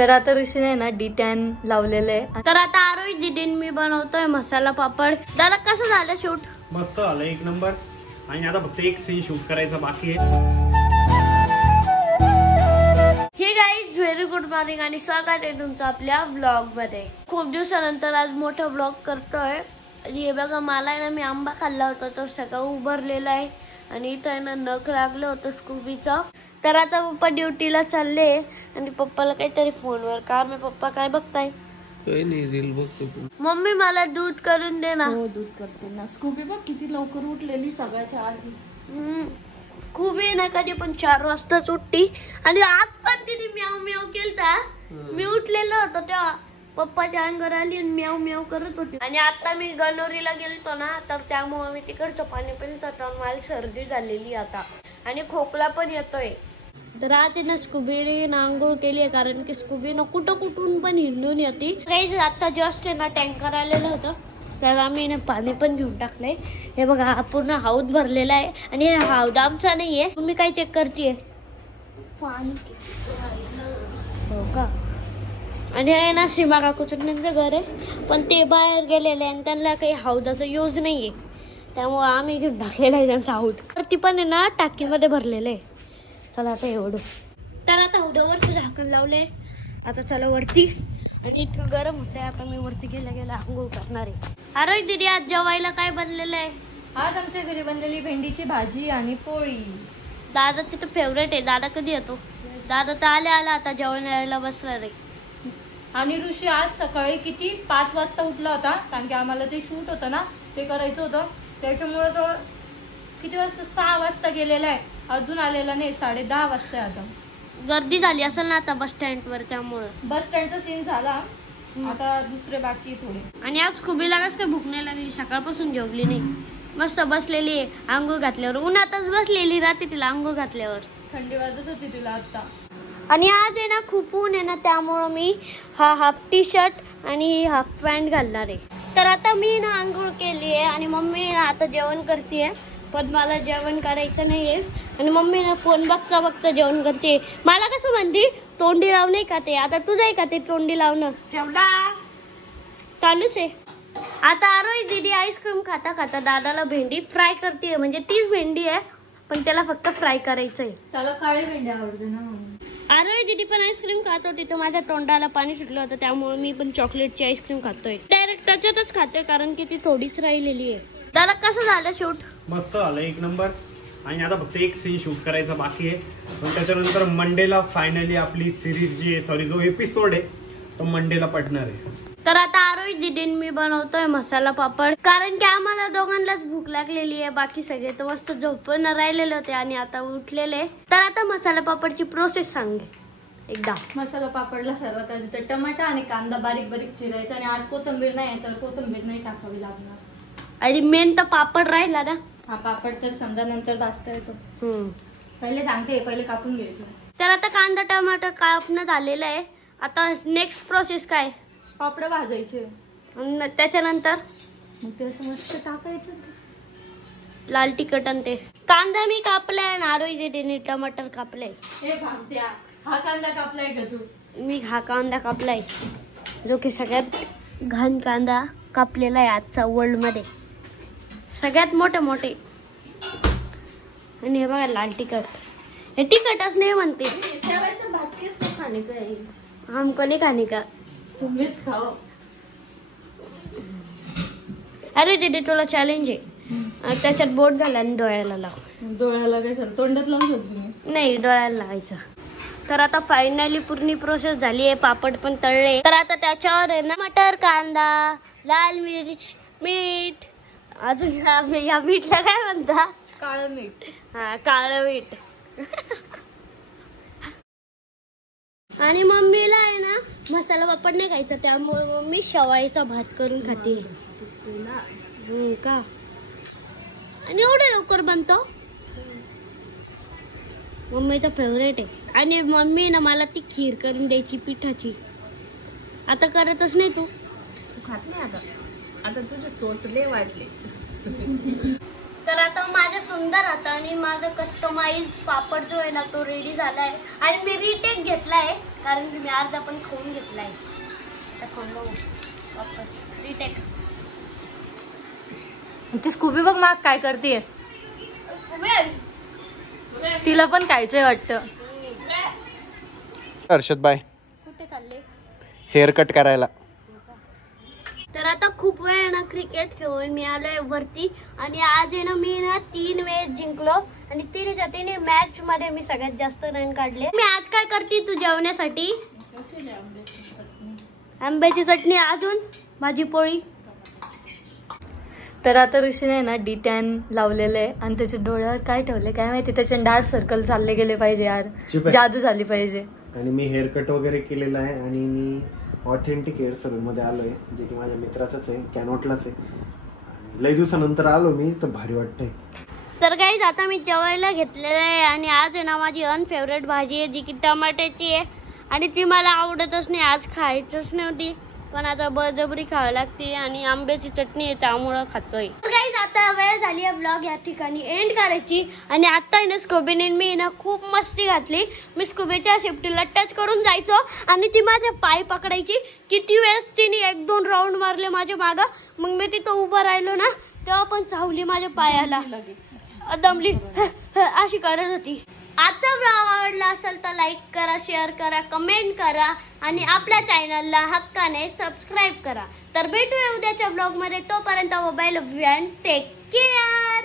तर आता ऋषीने ना D10 लावलेलं आहे. तर आता आरोही दीदीन मी बनवतोय मसाला पापड. दादा कसं झालं शूट? मस्त झालं, एक नंबर. आणि आता फक्त एक सीन शूट करायचा बाकी आहे. हे गाईज व्हेरी गुड मॉर्निंग आणि स्वागत आहे तुमचं आपल्या व्लॉग मध्ये. खूप दिवसानंतर आज मोठा व्लॉग करतोय. आणि हे बघा, मला आहे ना, मी आंबा खाल्ला होता तर सगळं उभरलेला आहे आणि इथं आहे ना नख लागलं होतं स्कूबीचं. तर आता पप्पा ड्युटीला चालले आणि पप्पाला काहीतरी फोनवर काम आहे. पप्पा काय बघताय? काही नाही, रील बघतो. मम्मी मला दूध करून दे ना. हो, दूध करते ना. स्कूबी बघ किती लवकर उठलेली सगळ्याच्या आधी. खूप आहे ना, कधी पण 4 वाजताच उठती आणि आज पण तिने म्याव म्याव केलता. मी उठलेलं होतं तेव्हा पप्पाच्या अंगावर आली आणि म्याव म्याव करत होती. आणि आता मी गणोरीला गेलतो ना, तर त्यामुळे मी तिकडचं पाणी पिलं तर मला सर्दी झालेली आता आणि खोकला पण येतोय. तर आज ना स्कूबीने आंघोळ केली आहे, कारण की स्कूबीनं कुठून पण हिंडून येते. काही आता जस्ट आहे ना टँकर आलेलं होतं तर आम्ही ना पाणी पण घेऊन टाकलंय. हे बघा, हा पूर्ण हाऊद भरलेला आहे आणि हे हाऊद आमचा नाहीये. तुम्ही काय चेक करतीये? पाणी. हो का? आणि हे ना सीमा काकूचं त्यांचं घर आहे, पण ते बाहेर गेलेले आणि त्यांना काही हौदाचा यूज नाहीये, त्यामुळे आम्ही घेऊन टाकलेला आहे त्यांचा हौद. तर ती पण आहे ना टाकीमध्ये भरलेलं आहे. चला आता एवढं. तर आता हौदावरचं झाकण लावलंय. आता चला वरती. आणि इतकं गरम होतंय. आता मी वरती गेल्या आंघोळ करणार आहे. अरे दीदी, आज जेवायला काय बनलेलं आहे? आज आमच्या घरी बनलेली भेंडीची भाजी आणि पोळी. दादाची तर फेवरेट आहे. दादा कधी येतो? दादा तर आला आता जेवण यायला बसला रे. आणि ऋषी आज सकाळी किती 5 वाजता उठला होता, कारण की आम्हाला ते शूट होतं ना, ते करायचं होतं. त्याच्यामुळे तो किती वाजता 6 वाजता गेलेला आहे, अजून आलेला नाही. 10:30 वाजता आता. गर्दी झाली असेल ना आता बस स्टँडवर, त्यामुळं. बस स्टँडचा सीन झाला, आता दुसरे बाकी थोडे. आणि आज खुबीला कसं काय भूक नाही लागली, सकाळपासून जेवली नाही. मस्त बसलेली आहे आंघोळ घातल्यावर. उन्हातच बसलेली राहते तिला आंघोळ घातल्यावर. थंडी वाजत होती तिला आता. आणि आज आहे ना खूप ऊन आहे ना, त्यामुळं मी हा हाफ टी शर्ट आणि हाफ पॅन्ट घालणार आहे. तर आता मी ना आंघोळ केली आहे आणि मम्मी ना आता जेवण करते, पण मला जेवण करायचं नाहीये. आणि मम्मी ना फोन बघता जेवण करते. मला कसं म्हणते, तोंडी लावून नाही खाते. आता तुझं आहे का ते तोंडी लावणं? ठेवला चालूच आहे. आता आरोही दीदी आईस्क्रीम खाता दादाला भेंडी फ्राय करते. म्हणजे तीच भेंडी आहे, पण त्याला फक्त फ्राय करायचंय. त्याला काळी भेंडी आवडते ना. आरोही दीदी पण आईस्क्रीम खात होती तर माझ्या तोंडाला पाणी सुटलं होतं, त्यामुळे मी पण चॉकलेटची आईस्क्रीम खातोय. डायरेक्ट त्याच्यातच खातोय, कारण की ती थोडीच राहिलेली आहे. दादा कसं झालं शूट? मस्त झालं, एक नंबर. आणि आता फक्त एक सीन शूट करायचा बाकी आहे. पण त्याच्यानंतर मंडेला फायनली आपली सिरीज जी आहे, जो एपिसोड आहे तो मंडेला पडणार आहे. तर आता आरोही दीदीन मी बनवतोय मसाला पापड, कारण की आम्हाला दोघांनाच भूक लागलेली आहे. बाकी सगळे तर मस्त झोपून राहिलेले होते आणि आता उठलेले. तर आता मसाला पापडची प्रोसेस सांगे एकदा. मसाला पापडला सर्वात आधी तर टमाटा आणि कांदा बारीक चिरायचा. आणि आज कोथिंबीर नाही तर कोथिंबीर नाही टाकावी लागणार. आणि मेन तर पापड राहिला ना. हा पापड तर समजा नंतर भाजता येतो. पहिले सांगते, पहिले कापून घ्यायचं. तर आता कांदा टमाटर कापण्यात आलेला आहे. आता नेक्स्ट प्रोसेस काय? पापड भाजायचे. त्याच्यानंतर मग ते असं मस्त टाकायचं. लाल तिखट आणि ते कांदा मी कापलाय आणि आरोही दीदीने टमाटर कापलाय. हे भामट्या, हा कांदा कापलाय का तू? मी हा कांदा कापलाय, जो की सगळ्यात घाण कांदा कापलेला आहे आजचा वर्ल्ड मध्ये. सगळ्यात मोठे. आणि हे बघा लाल तिखट. हे तिखटच नाही म्हणते. शेवायचं भात केस खाणे का? हमको नहीं खाने का, तुम्हीच खाओ. अरे दीदी तुला चॅलेंज आहे. त्याच्यात बोट घाला आणि डोळ्याला लाव. डोळ्याला काय तोंडात लावून शकतो? नाही, डोळ्याला लावायचं. तर आता फायनली पूर्ण प्रोसेस झाली आहे. पापड पण तळले. तर आता त्याच्यावर आहे ना मटर, कांदा, लाल मिर्च, मीठ. अजून या मीठला काय म्हणता? काळं मीठ. हा, काळं मीठ. आणि मम्मीला आहे ना मसाला पापड नाही खायचा, त्यामुळे मम्मी शेवायचा भात करून खाते. का? आणि एवढं लवकर बनतो. मम्मीचा फेवरेट आहे. आणि मम्मी ना मला ती खीर करून द्यायची पिठाची. आता करतच नाही तू. खात नाही आता तुझे चोचले वाढले. तर आता माझ्या सुंदर हाताने माझा कस्टमाइज पापड जो आहे ना तो रेडी झालाय आणि मी रिटेक घेतलाय कारण की मी अर्धा पण खाऊन घेतलाय. वापस रिटेक. ती स्कूबी बघ माग काय करते, तिला पण खायचंय वाटतं. हर्षद बाय कुठे चालले? हेअर कट करायला. तर आता खूप वेळ ना क्रिकेट खेळून मी आलोय वरती आणि आज आहे ना मी ना 3 मॅच जिंकलो आणि 3 मॅच मध्ये मी सगळ्यात जास्त रन काढले. मी आज काय करते तू जेवण्यासाठी? आंब्याची चटणी, अजून भाजी पोळी. तर आता ऋषीने ना D10 लावलेलं आहे आणि त्याच्या डोळ्यावर काय ठेवले काय माहिती, त्याचे डार्क सर्कल चालले गेले पाहिजे यार, जादू झाली पाहिजे. आणि मी हेअर कट वगैरे केलेलं आहे आणि मी ऑथेंटिक हेअर सलून मध्ये आलोय, जे की माझ्या मित्राचंच आहे, कॅनॉटलाच आहे. आणि लई दिवसानंतर आलो मी, तर भारी वाटतंय. तर गाईज आता मी जेवायला घेतलेलं आहे आणि आज आहे ना माझी अनफेवरेट भाजी आहे जी की टमाट्याची आहे आणि ती मला आवडतच नाही, आज खायचंच नव्हती पण आता बळजबरी खावी लागते आणि आंब्याची चटणी आहे त्यामुळं खातोय. गाईज आता वेळ झाली आहे ब्लॉग या ठिकाणी एंड करायची आणि आता ना स्कूबीने मी ना खूप मस्ती घातली. मी स्कूबीच्या शेपटीला टच करून जायचो आणि ती माझे पाय पकडायची. किती वेळेस तिने 1-2 राऊंड मारले माझ्या मागं, मग मी तिथं उभं राहिलो ना तेव्हा पण चावली माझ्या पायाला, दमली अशी करत होती. आजचा ब्लॉग आवडला असेल तर लाईक करा, शेअर करा, कमेंट करा आणि आपल्या चॅनलला हक्काने सबस्क्राईब करा. तर भेटूया उद्याच्या ब्लॉग मध्ये, तोपर्यंत मोबाईल टेक केअर.